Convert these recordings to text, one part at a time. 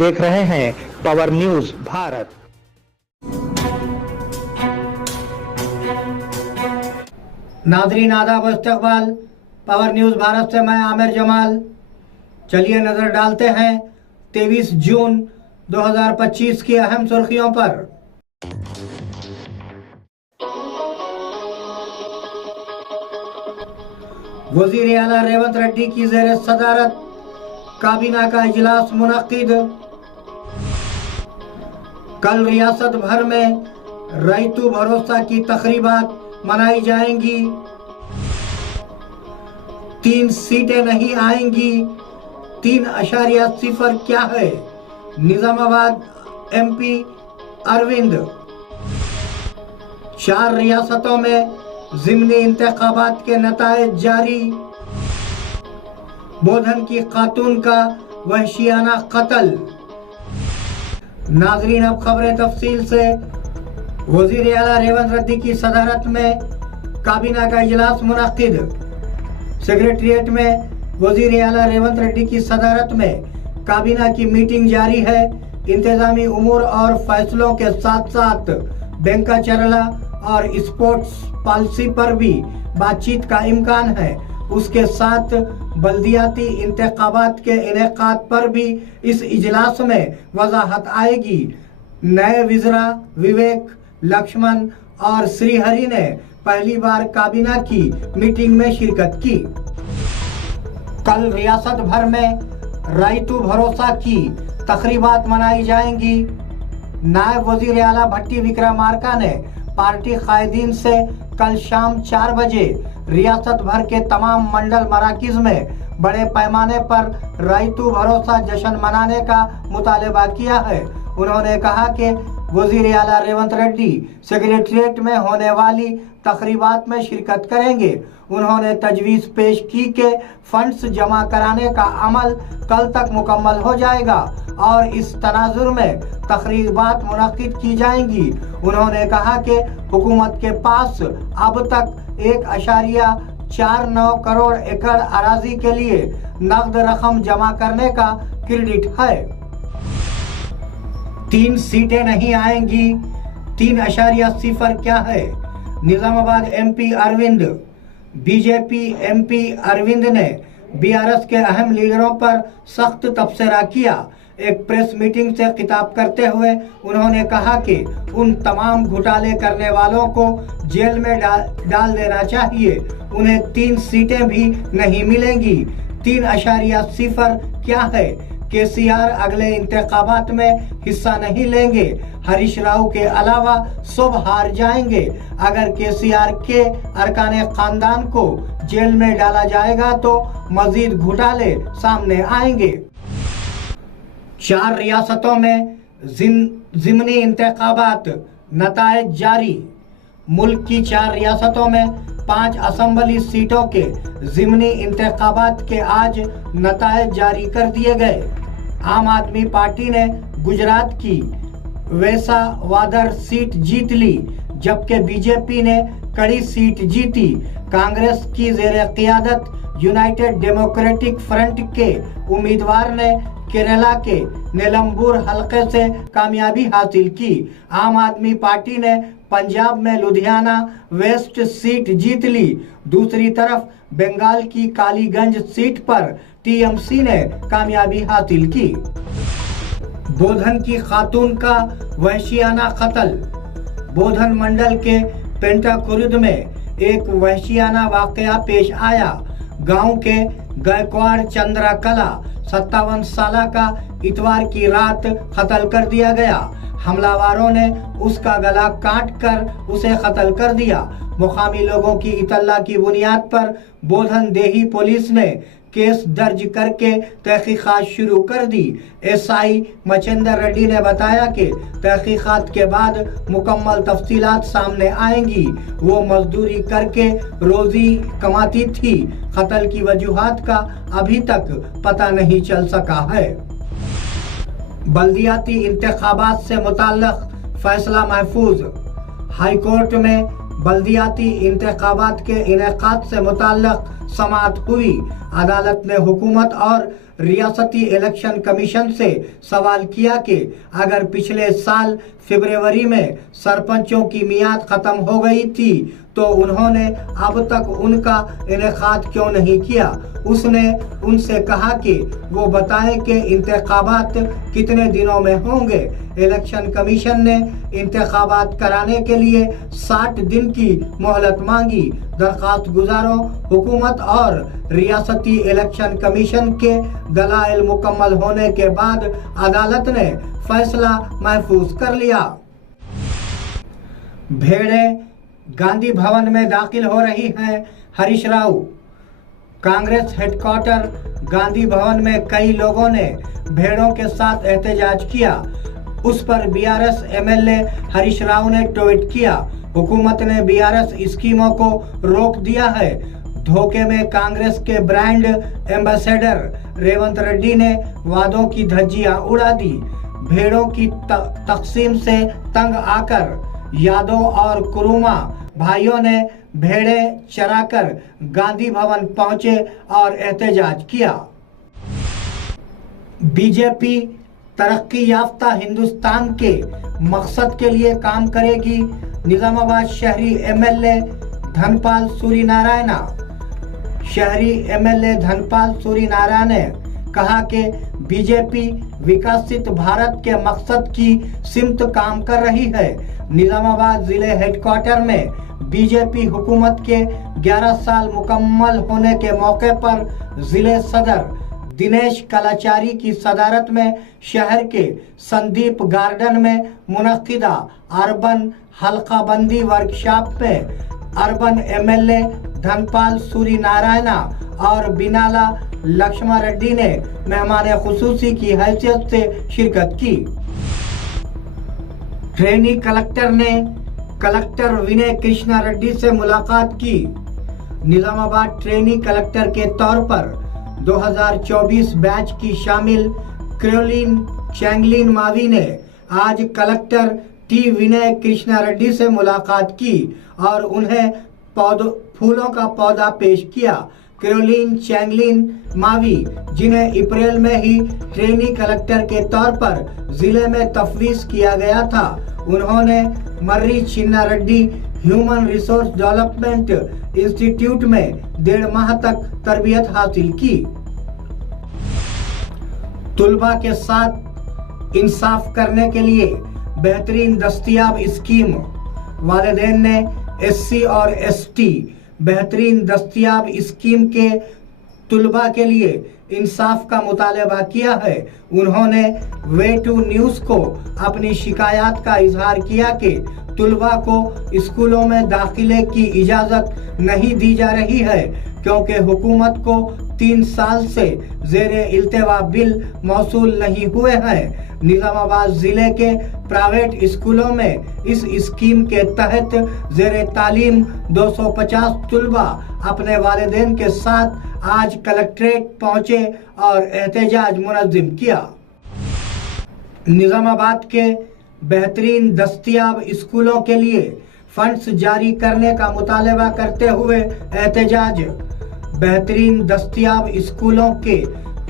देख रहे हैं पावर न्यूज भारत। नाज़रीन आदाब व इस्तक़बाल, पावर न्यूज़ भारत से मैं आमिर जमाल। चलिए नज़र डालते हैं 23 जून 2025 की अहम सुर्खियों पर। वज़ीर आला रेवंत रेड्डी की ज़ेर सदारत काबीना का इजलास मुनक्किद। कल रियासत भर में रैतु भरोसा की तकरीबात मनाई जाएंगी। 3 सीटें नहीं आएंगी। 3.0 क्या है? निजामाबाद MP अरविंद। 4 रियासतों में ज़िमनी इंतखाबात के नताइज जारी। बोधन की खातून का वहशियाना कत्ल। नाजरीन अब खबरें तफसील से। वज़ीर आला रेवंत रेड्डी की सदारत में काबीना का इजलास मुनक्किद। सेक्रेटेरिएट में वज़ीर आला रेवंत रेड्डी की सदारत में काबीना की मीटिंग जारी है। इंतजामी उमूर और फैसलों के साथ साथ बैंका चरला और स्पोर्ट्स पॉलिसी पर भी बातचीत का इम्कान है। उसके साथ बल्दियाती इंतखाबात के इनेकाद पर भी इस इजलास में वजाहत आएगी। नए विज़रा विवेक, लक्ष्मण और श्रीहरि ने पहली बार काबीना की मीटिंग में शिरकत की। कल रियासत भर में रैतु भरोसा की तकरीबात मनाई जाएंगी। नायब वज़ीर आला भट्टी विक्रमार्का ने पार्टी कायदीन से कल शाम 4 बजे रियासत भर के तमाम मंडल मराकिज में बड़े पैमाने पर रैतु भरोसा जश्न मनाने का मुतालबा किया है। उन्होंने कहा कि वज़ीर आला रेवंत रेड्डी सेक्रेटेरिएट में होने वाली तकरीबात में शिरकत करेंगे। उन्होंने तजवीज़ पेश की कि फंड्स जमा कराने का अमल कल तक मुकम्मल हो जाएगा और इस तनाजुर में तकरीबात मुनक्किद की जाएंगी। उन्होंने कहा कि हुकूमत के पास अब तक 1.49 करोड़ एकड़ अराजी के लिए नकद रकम जमा करने का क्रेडिट है। 3 सीटें नहीं आएंगी। 3.0 क्या है? Nizamabad MP Arvind. BJP MP Arvind ने BRS के अहम लीडरों पर सख्त तबसरा किया। एक प्रेस मीटिंग से खिताब करते हुए उन्होंने कहा कि उन तमाम घोटाले करने वालों को जेल में डाल देना चाहिए। उन्हें 3 सीटें भी नहीं मिलेंगी। 3.0 क्या है? KCR अगले इंतखाबात में हिस्सा नहीं लेंगे। हरीश राव के अलावा सब हार जाएंगे। अगर KCR के अरकाने खानदान को जेल में डाला जाएगा तो मजीद घोटाले सामने आएंगे। 4 रियासतों में ज़िमनी इंतखाबात नताइज जारी। मुल्क की 4 रियासतों में 5 असम्बली सीटों के ज़िमनी इंतखाबात के आज नताइज जारी कर दिए गए। आम आदमी पार्टी ने गुजरात की वैसावादर सीट जीत ली, जबकि BJP ने कड़ी सीट जीती। कांग्रेस की ज़ेरे क़ियादत यूनाइटेड डेमोक्रेटिक फ्रंट के उम्मीदवार ने केरला के नेलम्बूर हलके से कामयाबी हासिल की। आम आदमी पार्टी ने पंजाब में लुधियाना वेस्ट सीट जीत ली। दूसरी तरफ बंगाल की कालीगंज सीट पर TMC ने कामयाबी हासिल की। बोधन की खातून का वहशियाना कत्ल। बोधन मंडल के पेंटाकुरुद में एक वहशियाना वाकया पेश आया। गांव के गायकवाड़ चंद्रा कला 57 साल का इतवार की रात कत्ल कर दिया गया। हमलावरों ने उसका गला काट कर उसे कत्ल कर दिया। मुकामी लोगों की इत्तला की बुनियाद पर बोधन देही पुलिस ने केस दर्ज करके तहकीकात शुरू कर दी। SI मचेंद्र रेड्डी ने बताया कि तहकीकात के बाद मुकम्मल तफसीलात सामने आएंगी। वो मजदूरी करके रोजी कमाती थी। कत्ल की वजूहात का अभी तक पता नहीं चल सका है। बल्दियाती इंतखाबात से मुताल्लिक फैसला महफूज। हाईकोर्ट में बल्दियाती इंतखाबात के इनेकाद से मुताल्लिक समाअत हुई। अदालत ने हुकूमत और रियासती इलेक्शन कमीशन से सवाल किया कि अगर पिछले साल फरवरी में सरपंचों की मियाद खत्म हो गई थी तो उन्होंने अब तक उनका इनेकाद क्यों नहीं किया। उसने उनसे कहा कि वो बताएं कि इंतखाबात कितने दिनों में होंगे। इलेक्शन कमीशन ने इंतखाबात कराने के लिए 60 दिन की मोहलत मांगी। दरखास्त गुजारों हुकूमत और रियासती इलेक्शन कमीशन के दलाइल मुकम्मल होने के बाद अदालत ने फैसला महफूज कर लिया। भेड़ें गांधी भवन में दाखिल हो रही हैं। हरीश राव। कांग्रेस हेडक्वार्टर गांधी भवन में कई लोगों ने भेड़ों के साथ एहतजाज किया। उस पर बीआरएस एमएलए हरीश राव ने ट्वीट किया, हुकूमत ने बीआरएस स्कीमों को रोक दिया है। धोखे में कांग्रेस के ब्रांड एम्बेसडर रेवंत रेड्डी ने वादों की धज्जियां उड़ा दी। भेड़ों की तकसीम से तंग आकर यादव और कुरुमा भाइयों ने भेड़े चराकर गांधी भवन पहुंचे और एहतजाज किया। बीजेपी तरक्की याफ्ता हिंदुस्तान के मकसद के लिए काम करेगी। निजामाबाद शहरी एमएलए धनपाल सूर्यनारायण। शहरी एमएलए धनपाल सूर्यनारायण ने कहा कि बीजेपी विकसित भारत के मकसद की सिमत काम कर रही है। निजामाबाद जिले हेडक्वार्टर में बीजेपी हुकूमत के 11 साल मुकम्मल होने के मौके पर जिले सदर दिनेश कलाचारी की सदारत में शहर के संदीप गार्डन में मुनक्किदा अर्बन हल्काबंदी वर्कशॉप में अर्बन एमएलए धनपाल सूर्यनारायण और बिनाला लक्ष्मण रेड्डी ने मेहमान खुसूसी की हैसियत से शिरकत की। ट्रेनी कलेक्टर ने कलेक्टर विनय कृष्णा रेड्डी से मुलाकात की। निजामाबाद ट्रेनी कलेक्टर के तौर पर 2024 बैच की शामिल कैरोलिन चैंगलिन मावी ने आज कलेक्टर टी विनय कृष्णा रेड्डी से मुलाकात की और उन्हें फूलों का पौधा पेश किया। कैरोलिन चैंगलिन मावी, जिन्हें अप्रैल में ही ट्रेनी कलेक्टर के तौर पर जिले में तफवीज किया गया था, उन्होंने Marri Chinna Reddy human resource development institute में 1.5 माह तक तरबियत हासिल की। तुलबा के साथ इंसाफ करने के लिए बेहतरीन दस्तयाब स्कीम। वालिदैन ने एससी और एसटी बेहतरीन दस्तयाब स्कीम के तुलबा के लिए इंसाफ का मुतालबा किया है। उन्होंने वे टू न्यूज़ को अपनी शिकायत का इजहार किया कि तुलबा को स्कूलों में दाखिले की इजाज़त नहीं दी जा रही है क्योंकि हुकूमत को 3 साल से ज़ेरे इल्तिवा बिल मौसूल नहीं हुए हैं। निजामाबाद जिले के प्राइवेट स्कूलों में इस स्कीम के तहत ज़ेरे तालीम 250 तुलबा अपने वालिदैन के साथ आज कलेक्ट्रेट पहुंचे और एहतजाज मुनज़्ज़म किया। निजामाबाद के बेहतरीन दस्तयाब स्कूलों के लिए फंड्स जारी करने का मुतालबा करते हुए एहतजाज। बेहतरीन दस्तयाब स्कूलों के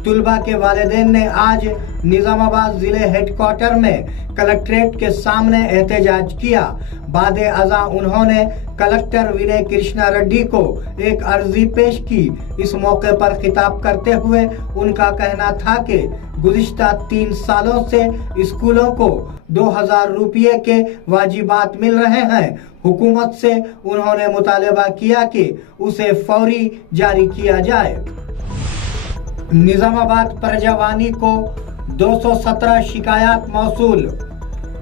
तुलबा के वालिदैन ने आज निजामाबाद जिले हेडक्वार्टर में कलेक्ट्रेट के सामने एहतजाज किया। बादे अज़ा उन्होंने कलेक्टर विनय कृष्णा रेड्डी को एक अर्जी पेश की। इस मौके पर खिताब करते हुए उनका कहना था कि गुज़िश्ता 3 सालों से स्कूलों को 2000 रुपये के वाजिबात मिल रहे हैं। हुकूमत से उन्होंने मुतालबा किया कि उसे फौरी जारी किया जाए। निजामाबाद प्रजावानी को 217 शिकायत मौसूल।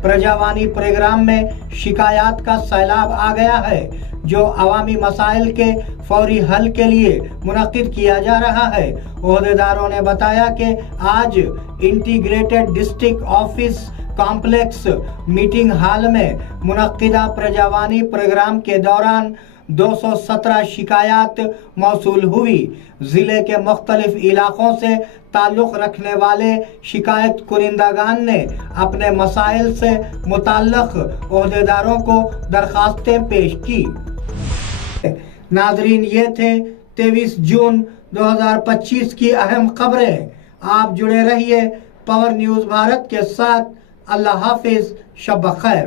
प्रजावानी प्रोग्राम में शिकायत का सैलाब आ गया है जो अवामी मसाइल के फौरी हल के लिए मुनक्किद किया जा रहा है। ओहदेदारों ने बताया कि आज integrated district office complex meeting hall में मुनक्किदा प्रजावानी प्रोग्राम के दौरान 217 शिकायत मौसूल हुई। जिले के मुख्तलिफ इलाकों से ताल्लुक़ रखने वाले शिकायत कुनिंदागान ने अपने मसाइल से मुताल्लिक़ ओहदेदारों को दरखास्तें पेश की। नाजरीन, ये थे 23 जून 2025 की अहम खबरें। आप जुड़े रहिए पावर न्यूज़ भारत के साथ। अल्लाह हाफिज, शब खैर।